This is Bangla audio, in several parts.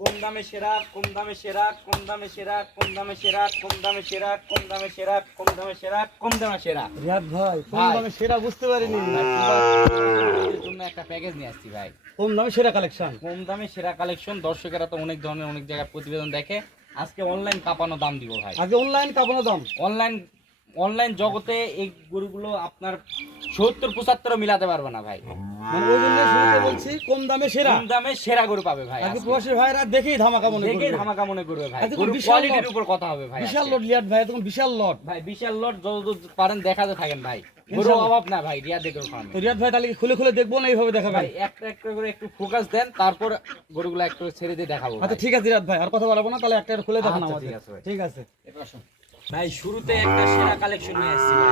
কম দামে সেরা, কম দামে সেরা, কম দামে সেরা, কম দামে সেরা, কম দামে সেরা, কম দামে সেরা, কম দামে সেরা, কম দামে সেরা। রিয়াদ ভাই কম ভাই। দামে সেরা বুঝতে পারিনি। এর জন্য একটা প্যাকেজ নিয়ে আসছি ভাই। কম দামে সেরা কালেকশন। কম দামে সেরা কালেকশন। দর্শকেরা তো অনেক ধরনের অনেক জায়গার প্রতিবেদন দেখে, আজকে অনলাইন কাঁপানো দাম দিব ভাই। আগে অনলাইন কাপানো দাম। অনলাইন জগতে এই গরুগুলো আপনার 70-75 মিলাতে পারবে না ভাই। মানে ওই জন্য শুরুতে বলছি কম দামে সেরা। কম দামে সেরা গরু পাবে ভাই। আগে প্রবাসী ভাইরা দেখেই ধামাকা মনে করবে। দেখেই ধামাকা মনে করবে ভাই। আজকে তো গরুর বিশাল কোয়ালিটির লট। উপর কথা হবে ভাই। বিশাল আজকে। লট রিয়াদ ভাই, একদম বিশাল লট। ভাই বিশাল লট, যতদূর পারেন দেখাতে থাকেন ভাই। গরু ইনশাআল্লাহ। অভাব না ভাই রিয়াদ গরু ফার্মে। তো রিয়াদ ভাই তাহলে কি খুলে খুলে দেখবো না এইভাবে দেখাবেন? ভাই একটা একটা করে একটু ফোকাস দেন, তারপর গরুগুলো একটু ছেড়ে দিয়ে দেখাবো আচ্ছা ভাই। ঠিক আছে রিয়াদ ভাই, আর কথা বলবো না, তাহলে একটা খুলে দেখান আচ্ছা, আমাদের। ঠিক আছে ভাই। ঠিক আছে। ভাই শুরুতে একটা সেরা কালেকশন নিয়ে আসছি ভাই।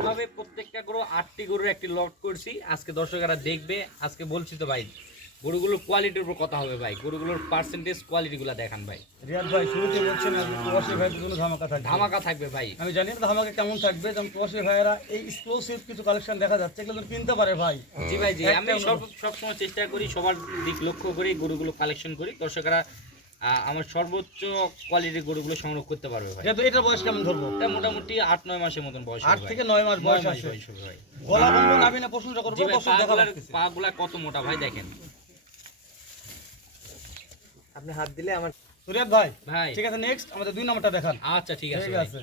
এভাবে প্রত্যেকটা গরু 8টি গরুর একটি লট করছি, আজকে দর্শকেরা দেখবে। আজকে বলছি তো ভাই, গরুগুলোর কোয়ালিটির উপর কথা হবে ভাই। গরুগুলোর পার্সেন্টেজ কোয়ালিটিগুলো দেখান ভাই। রিয়াদ ভাই শুরুতে বলছেন আজকে প্রবাসী ভাইদের জন্য ধামাকা থাকবে। ধামাকা থাকবে ভাই। আমি জানি না ধামাকা কেমন থাকবে, যেমন প্রবাসী ভাইয়েরা এই এক্সক্লুসিভ কিছু কালেকশন দেখা যাচ্ছে, এগুলো যেন কিনতে পারে ভাই। জি ভাই জি, আমি একটা সবসময় চেষ্টা করি, সবার দিক লক্ষ্য করি গরুগুলো কালেকশন করি। দর্শকেরা আমার সর্বোচ্চ কোয়ালিটির গরুগুলো সংগ্রহ করতে পারবে ভাই। যেহেতু এটার বয়স কেমন ধরবো? এটা মোটামুটি 8-9 মাসের মতন বয়স 8 থেকে 9 মাস বয়স আছে। হবে ভাই। গলা বন্ধ নাবি না প্রশংসা করবো, জি ভাই, দর্শক দেখা যাচ্ছে। পাগুলা কত মোটা ভাই দেখেন। আপনি হাত দিলে আমার তো রিয়াদ ভাই ভাই ঠিক আছে, নেক্সট আমাদের 2 নাম্বারটা দেখান। আচ্ছা ঠিক আছে ঠিক ভাই। আছে।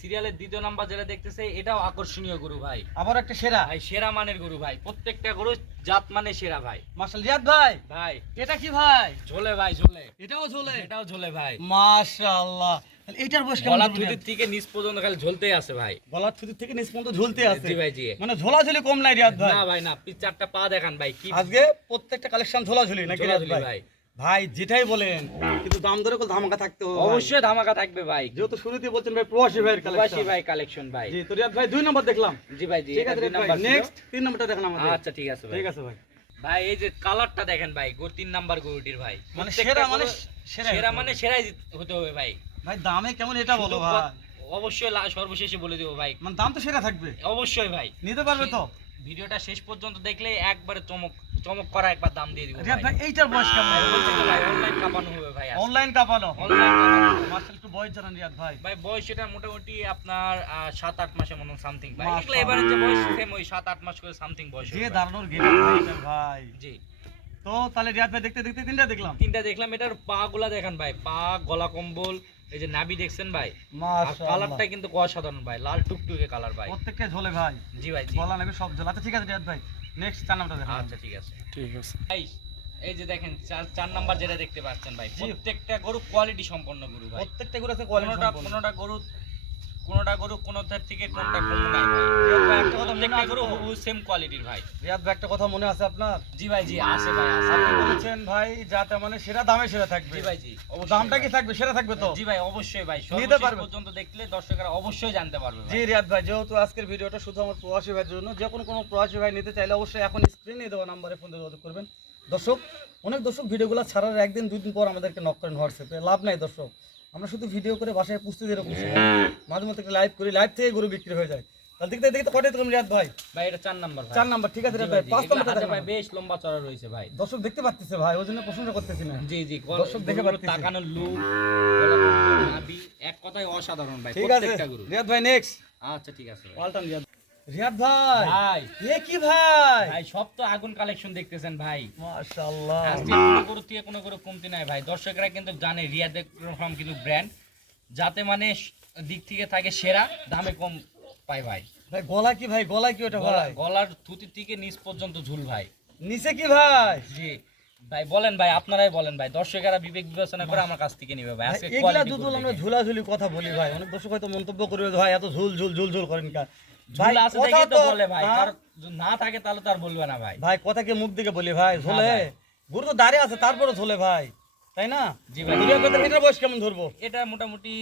সিরিয়ালের দ্বিতীয় নাম্বার যেটা দেখতেছে, এটাও আকর্ষণীয় গরু ভাই। আবার একটা সেরা। ভাই সেরা মানের গরু ভাই, প্রত্যেকটা গরু জাত মানে সেরা ভাই। মাশাআল্লাহ রিয়াদ ভাই, ভাই এটা কি ভাই? ঝোলে ভাই, ঝোলে। এটাও ঝোলে। এটাও ঝোলে ভাই। মাশাআল্লাহ, তাহলে এটার বয়স কেমন? গলার ধরবো থুতির রিয়াদ? থেকে নিচ পর্যন্ত খালি ঝোলতেই আছে ভাই। গলার থুতি থেকে নিচ পর্যন্ত ঝুলতে আছে। জি ভাই জি। মানে ঝোলাঝুলি কম নাই রিয়াদ ভাই। না ভাই না, পিছ চারটা পা দেখান ভাই। কি আজকে প্রত্যেকটা কালেকশন ঝোলাঝুলি নাকি রিয়াদ ঝোলাঝুলি ভাই? ভাই। ভাই যেটাই বলেন, কিন্তু দাম দরে কোনো ধামাকা থাকতে হবে ভাই। অবশ্যই ধামাকা থাকবে ভাই। যেহেতু শুরুতেই বলছেন ভাই প্রবাসী ভাইয়ের প্রবাসী কালেকশন। ভাই কালেকশন ভাই। জি তো রিয়াদ ভাই 2 নাম্বার দেখলাম। জি ভাই জি, ঠিক এটা আছে দুই রিয়াদ ভাই, নাম্বার ছিল। নেক্সট 3 নাম্বারটা দেখেন আমাদের। আচ্ছা ঠিক আছে ভাই। ঠিক আছে ভাই। ভাই এই যে কালারটা দেখেন ভাই, 3 নাম্বার গরুটির ভাই। মানে প্রত্যেকটা সেরা মানে গরু- সেরা সেরা মানে সেরাই হতে হবে ভাই। ভাই দামে কেমন এটা বলো শুধু ভাই। অবশ্যই সর্বশেষে বলে দেবো ভাই। মানে দাম তো সেরা থাকবে, অবশ্যই ভাই। নিতে পারবে তো? ভিডিওটা শেষ পর্যন্ত দেখলে একবারে চমক করা একবার দাম দিয়ে দিব রিয়াদ ভাই। ভাই এইটার বয়স কেমন? বলছি তো ভাই, অনলাইন কাঁপানো হবে ভাই। অনলাইন কাপানো। অনলাইন কাঁপানো। মার্শাল একটু বয়স জানান রিয়াদ ভাই। ভাই বয়স এটা মোটামুটি আপনার 7-8 মাসের মতন সামথিং ভাই। মাশাআল্লাহ। এগুলো এবারে যে বয়স সেম ওই 7-8 মাস করে সামথিং বয়স যে হবে ভাই। দাঁড়ানোর গেটআপ ভাই এটার ভাই। জি। তো তাহলে রিয়াদ ভাই দেখতে দেখতে তিনটা দেখলাম। তিনটা দেখলাম, এটার পা গুলা দেখেন ভাই। পা, গলা কম্বল, এই যে নাভি দেখছেন ভাই। আর মাশাআল্লাহ, কালারটা কিন্তু অসাধারণ ভাই, লাল টুকটুকে কালার ভাই। প্রত্যেকটা ঝোলে ভাই। জি ভাই জি। গলা নেবে সব ঝোল। আচ্ছা ঠিক আছে রিয়াদ ভাই, নেক্সট 4 নাম্বারটা দেখেন। আচ্ছা ঠিক আছে ঠিক আছে। ভাই। এই যে দেখেন 4 নাম্বার যেটা দেখতে পাচ্ছেন ভাই, জি। প্রত্যেকটা গরু কোয়ালিটি সম্পন্ন গরু ভাই। প্রত্যেকটা গরু আছে কোয়ালিটি সম্পন্ন। কোনোটা গরু কোনোটার থেকে কোনটা কম নাই ভাই। রিয়াদ ভাই একটা কথা মনে প্রত্যেকটা আছে গরু তো? হুবহু সেম কোয়ালিটির ভাই। রিয়াদ ভাই একটা কথা মনে আছে আপনার? জি ভাই জি, আছে ভাই আছে। আপনি বলেছেন ভাই যাতে মানে সেরা দামে সেরা থাকবে। জি ভাই জি, অবশ্যই দামটা ভাই। কি থাকবে? সেরা থাকবে তো? জি ভাই অবশ্যই ভাই, নিতে সর্বশেষ পারবে। পর্যন্ত দেখলে দর্শকরা অবশ্যই জানতে পারবে ভাই। জি রিয়াদ ভাই, যেহেতু আজকের ভিডিওটা শুধু আমার প্রবাসী ভাইয়ের জন্য, যে কোনো প্রবাসী ভাই নিতে চাইলে অবশ্যই এখন স্ক্রিনে দেওয়া নাম্বারে ফোন দিয়ে যোগাযোগ করবেন। দর্শক, অনেক দর্শক ভিডিওগুলো ছাড়ার একদিন 2 দিন পর আমাদেরকে নক করেন হোয়াটসঅ্যাপে, লাভ নাই দর্শক। আমরা শুধু ভিডিও করে বাসায় পুষতে দিয়ে রাখছি, মাঝে মধ্যে একটা লাইভ করি, লাইভ থেকে গরু বিক্রি হয়ে যায়। তাহলে দেখতে দেখতে কটাই দিলাম রিয়াদ ভাই? ভাই এটা 4 নাম্বার ভাই। 4 নাম্বার। ঠিক আছে জি রিয়াদ ভাই ভাই, জি, 5 এগুলো নাম্বারটা হাতে দেখেন ভাই বেশ লম্বা চড়া রয়েছে ভাই। দর্শক দেখতে পাচ্ছে ভাই, ওই জন্য প্রশংসা করতেছি না। জি জি, দর্শক দেখে গরুগুলো পাচ্ছি। তাকানোর লুক, গলা কম্বল, নাভি, এক কথায় অসাধারণ ভাই ঠিক আছে প্রত্যেকটা গরু। রিয়াদ ভাই, নেক্সট আচ্ছা ঠিক আছে ভাই। পাল্টান রিয়াদ। রিয়াদ ভাই, ভাই এ কি ভাই? ভাই সব তো আগুন কালেকশন দেখতেছেন ভাই। মাশাআল্লাহ, আজকে কোনো গরু থেকে কোনো গরু কমতি নাই ভাই। দর্শকরা কিন্তু জানে রিয়াদের ফার্ম কিন্তু ব্র্যান্ড, যাতে মানে দিক থেকে থাকে সেরা, দামে কম পায় ভাই। ভাই গলা কি ভাই? গলা কি ওটা ভাই? গলার থুতি থেকে নিচ পর্যন্ত ঝুল ভাই। নিচে কি ভাই? জি ভাই বলেন ভাই, আপনারাই বলেন ভাই, দর্শকেরা বিবেক বিবেচনা করে আমার কাছ থেকে নিবে ভাই। আজকে এগুলা কোয়ালিটি দুধুল আমরা ঝুলাঝুলি কথা বলি ভাই, অনেক দর্শক হয়তো মন্তব্য করবে ভাই এত ঝুল ঝুল ঝুল ঝুল করেন কা। ভাই ঝুল আছে কথা দেখেই তো তো বলে ভাই, হ্যাঁ? কার যদি না থাকে তাহলে তো আর বলবে না ভাই। ভাই কথা কি মুখ দিকে বলি ভাই? ঝোলে ভাই। গরু তো দাঁড়িয়ে আছে তারপরে ঝোলে ভাই, তাই না? জি ভাই। রিয়াদ ভাই, এটার বয়স কেমন ধরবো? এটা মোটামুটি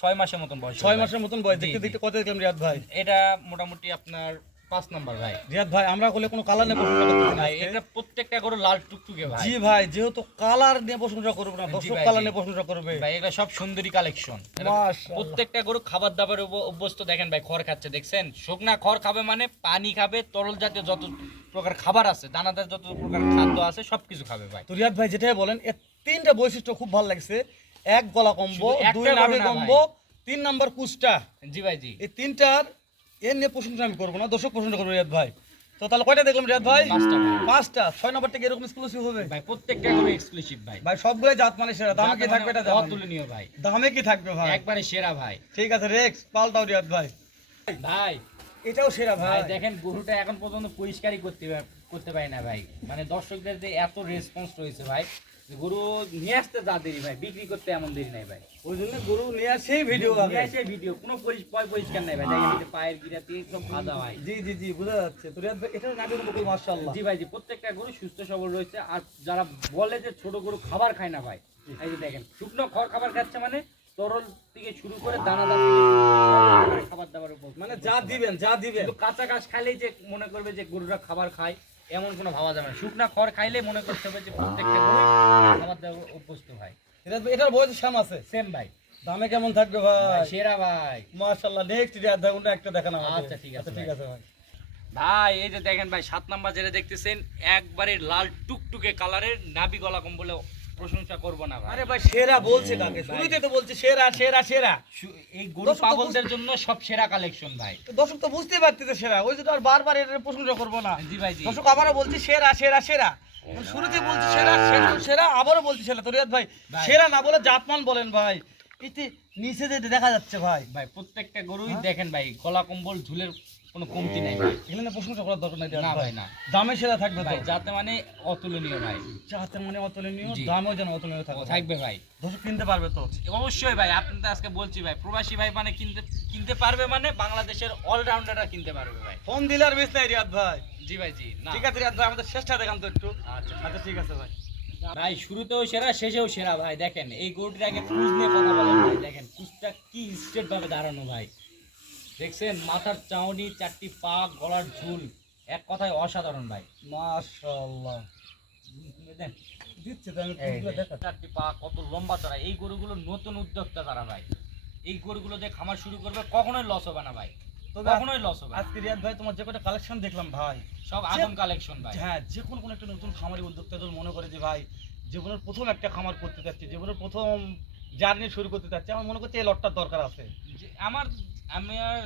6 মাসের মতন বয়স। 6 মাসের মতন বয়স। জি, দেখতে জি। দেখতে কত দেখলাম রিয়াদ ভাই? এটা মোটামুটি আপনার 5 নাম্বার ভাই। রিয়াদ ভাই আমরা বলে কোনো কালার নিয়ে প্রশংসা করতেছি না ভাই আজকে। এটা প্রত্যেকটা গরু লাল টুকটুকে ভাই। জি ভাই, যেহেতু কালার নিয়ে প্রশংসা করবো না, জি দর্শক ভাই, কালার জি। নিয়ে প্রশংসা করবে। ভাই এটা সব সুন্দরী কালেকশন। মাশাআল্লাহ। প্রত্যেকটা গরু খাবার দাবার অভ্যস্ত, দেখেন ভাই খড় খাচ্ছে, দেখছেন শুকনা খড় খাবে মানে পানি খাবে, তরল জাতীয় যত প্রকার খাবার আছে, দানাদার যত প্রকার খাদ্য আছে সবকিছু খাবে ভাই। তো রিয়াদ ভাই যেটাই বলেন, এর তিনটা বৈশিষ্ট্য খুব ভালো লাগছে। এক গলা কম্বো, শুধু একটা 2 নাভি গরু না কম্বো, 3 নাম্বার কুচটা। জি ভাই জি। এই তিনটার এর নিয়ে প্রশংসা আমি করবো না, দর্শক প্রশংসা করবো রিয়াদ ভাই। তো তাহলে কয়টা দেখলাম রিয়াদ ভাই? 5টা ভাই। 5টা। 6 নাম্বারটা কি এরকম এক্সক্লুসিভ হবে? ভাই প্রত্যেকটা গরু এক্সক্লুসিভ ভাই। ভাই সবগুলোই জাত মানে সেরা। দামে কি যাতে থাকবে এটা মানে জানেন? অতুলনীয় ভাই, দামে কি থাকবে ভাই? একবারে সেরা ভাই। ঠিক আছে, রেক্স পাল্টাও রিয়াদ ভাই। ভাই এটাও সেরা ভাই ভাই। দেখেন গরুটা এখন পর্যন্ত পরিষ্কারই করতে পারি না ভাই। মানে দর্শকদের যে এত রেসপন্স রয়েছে ভাই, যে গরু নিয়ে আসতে যা দেরি ভাই, বিক্রি করতে এমন দেরি নাই ভাই। ওই জন্য গরু নিয়ে আসেই ভিডিও আগে। নিয়ে আসে ভিডিও, কোনো পরিষ্কার নাই ভাই। দেখেন এই যে পায়ের গিরাতে সব ভাজা ভাই। জি জি জি, বোঝা যাচ্ছে। তো রিয়াদ ভাই এটাও নাবির মুকুল মাশাআল্লাহ। জি ভাই জি, প্রত্যেকটা গরু সুস্থ সবল রয়েছে। আর যারা বলে যে ছোট গরু খাবার খায় না ভাই, এই যে দেখেন শুকনো খড় খাবার খাচ্ছে, মানে তরল থেকে শুরু করে দানাদার থেকে শুরু করে সব খাবার দাবার উপর, মানে যা দিবেন যা দিবেন। কিন্তু কাঁচা ঘাস খাইলেই যে মনে করবে যে গরুরা খাবার খায় এমন কোনো ভাবা যাবে না। শুকনা খড় খাইলে মনে করতে হবে যে প্রত্যেকটা গরু খাবার দাবার অভ্যস্ত ভাই। রিয়াদ ভাই এটার বয়স শ্যাম আছে। সেম ভাই। দামে কেমন থাকবে ভাই? ভাই সেরা ভাই। মাশাআল্লাহ। নেক্সট রিয়াদ ভাই ওটা একটা দেখানো আমাদের। আচ্ছা, ঠিক আছে ঠিক ভাই। আছে ভাই। ভাই এই যে দেখেন ভাই 7 নাম্বার যেটা দেখতেছেন, একবারে লাল টুকটুকে কালারের নাভি গলা কম্বলে প্রশংসা করব না ভাই। আরে ভাই সেরা বলছে কাকে? শুরুতেই তো বলছে সেরা সেরা সেরা। এই গরু দর্শক তো পাগলদের জন্য সব সেরা কালেকশন ভাই। তো দর্শক তো বুঝতেই পারতেছে সেরা, ওই জন্য আর বারবার এটার প্রশংসা করবো না। জি ভাই জি। দর্শক আবারও বলছি সেরা সেরা সেরা। শুরুতেই বলছি সেরা সেরা সেরা, আবারও বলছি সেরা। তো রিয়াদ ভাই ভাই। সেরা না বলে জাতমান বলেন ভাই। এতে নিচে যে দেখা যাচ্ছে ভাই, ভাই প্রত্যেকটা গরুই দেখেন ভাই গলা কম্বল ঝুলের কোনো কমতি নাই ভাই। এখানে প্রশংসা করার দরকার নাই রিয়াদ না ভাই। ভাই না দামে সেরা থাকবে ভাই, তো। যাতে মানে অতুলনীয় ভাই। যাতে মানে অতুলনীয়, জি। দামেও যেন অতুলনীয় থাকবে। থাকবে ভাই। দর্শক কিনতে পারবে তো। অবশ্যই ভাই, আপনি তো আজকে বলছি ভাই, প্রবাসী ভাই মানে কিনতে পারবে, মানে বাংলাদেশের অলরাউন্ডাররা কিনতে পারবে ভাই। ফোন দিলে আর মিস নাই রিয়াদ ভাই। জি ভাই জি। না ঠিক আছে রিয়াদ ভাই, আমাদের শেষটা দেখান তো একটু। আচ্ছা আচ্ছা ঠিক আছে ভাই। ভাই, শুরুতেও সেরা শেষেও সেরা ভাই। দেখেন এই গরুটির আগে কুচ নিয়ে কথা বলেন ভাই। দেখেন কুচটা কি স্ট্রেট ভাবে দাঁড়ানো ভাই, দেখছেন মাথার চাউনি, 4টি পা, গলার ঝুল, এক কথায় অসাধারণ ভাই। মাশাআল্লাহ। বুঝলেন? দিচ্ছে তো আমি এই কুচগুলো যে, দেখা। 4টি পা কত লম্বা চড়া। এই গরুগুলো নতুন উদ্যোক্তা তারা ভাই। এই গরুগুলো যে খামার শুরু করবে কখনোই লস হবে না ভাই, তবে কখনোই লস হবে না। আজকে রিয়াদ ভাই তোমার যে কটা কালেকশন দেখলাম ভাই, সব আগুন কালেকশন ভাই। হ্যাঁ, যে কোনো একটা নতুন খামারি উদ্যোক্তা যদি মনে করে যে ভাই জীবনের প্রথম একটা খামার করতে চাচ্ছে, জীবনের প্রথম জার্নি শুরু করতে চাচ্ছে, আমার মনে করছে এই লটটার দরকার আছে। যে আমি আর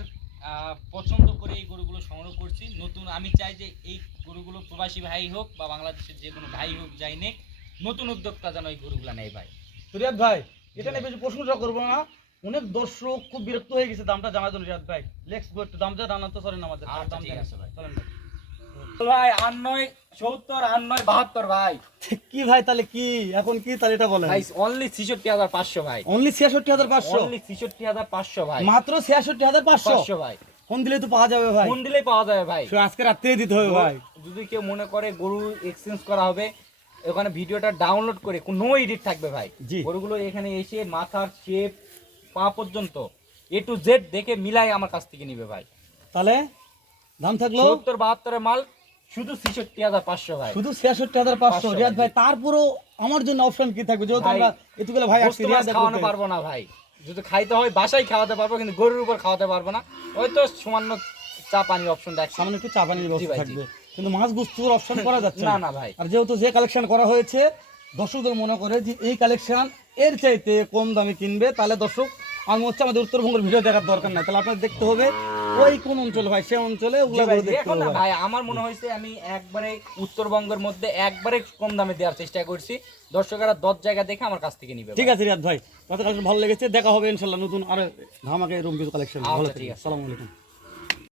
পছন্দ করে এই গরুগুলো সংগ্রহ করছি নতুন। আমি চাই যে এই গরুগুলো প্রবাসী ভাই হোক বা বাংলাদেশের যে কোনো ভাই হোক, যাই নেক, নতুন উদ্যোক্তা যেন এই গরুগুলো নেয় ভাই। তো রিয়াদ ভাই এটা নিয়ে বেশি প্রশংসা করবো না, অনেক দর্শক খুব বিরক্ত হয়ে গেছে দামটা জানার জন্য। রিয়াদ ভাই লেটস গো, একটু দামটা জানান তো। চলেন আমাদের আচ্ছা, দাম ঠিক জানান। আছে ভাই। চলেন ভাই। ভাই 8970 8972 ভাই। কি ভাই তাহলে কি এখন কি তাহলে এটা বলেন? ভাই অনলি 66500 ভাই। অনলি 66500। অনলি 66500 ভাই। মাত্র 66500 500 ভাই। ফোন দিলে তো পাওয়া যাবে ভাই। ফোন দিলেই পাওয়া যাবে ভাই। শুধু আজকে রাত্রেই দিতে হবে ভাই। যদি কেউ মনে করে গরু এক্সচেঞ্জ করা হবে, ওখানে ভিডিওটা ডাউনলোড করে কোনো এডিট থাকবে ভাই। জি। গরুগুলো এখানে এসে মাথার শেপ, পা পর্যন্ত A to Z দেখে মিলাই আমার কাছ থেকে নিবে ভাই। তাহলে দাম থাকলো 70 72 মাল শুধু 66500 ভাই। শুধু 66500। রিয়াদ ভাই তারপরও আমার জন্য অপশন কি থাকবে? যেহেতু ভাই, আমরা এতগুলো ভাই আসছি গোস্ত মাছ রিয়াদ খাওয়ানো পারবো না ভাই। যদি খাইতে হয় বাসায় খাওয়াতে পারবো, কিন্তু গরুর উপর খাওয়াতে পারবো না। হয়তো সামান্য চা পানির অপশন দেখছি। সামনে একটু চা পানির জি ব্যবস্থা ভাই, জি। থাকবে, কিন্তু মাছ গুস্তুর অপশন করা যাচ্ছে না না ভাই। আর যেহেতু যে কালেকশন করা হয়েছে, দর্শকদের মনে করে যে এই কালেকশন এর চাইতে কম দামে কিনবে, তাহলে দর্শক আমি হচ্ছে আমাদের উত্তরবঙ্গের ভিডিও দেখার দরকার নাই। তাহলে আপনাদের দেখতে হবে ওই কোন অঞ্চল ভাই, সে অঞ্চলে ওগুলো জি ভাই, দেখতে এখন না হবে। ভাই, আমার মনে হয়েছে আমি একবারে উত্তরবঙ্গের মধ্যে একবারে কম দামে দেওয়ার চেষ্টা করছি। দর্শকেরা 10 জায়গা দেখে আমার কাছ থেকে নিবে। ঠিক আছে রিয়াদ ভাই, কথা কালেকশন ভালো লেগেছে, দেখা হবে ইনশাল্লাহ নতুন আরো ধামাকে এরকম কিছু কালেকশন। ভালো আচ্ছা, ঠিক থাকবেন। আছে। আসসালামু আলাইকুম।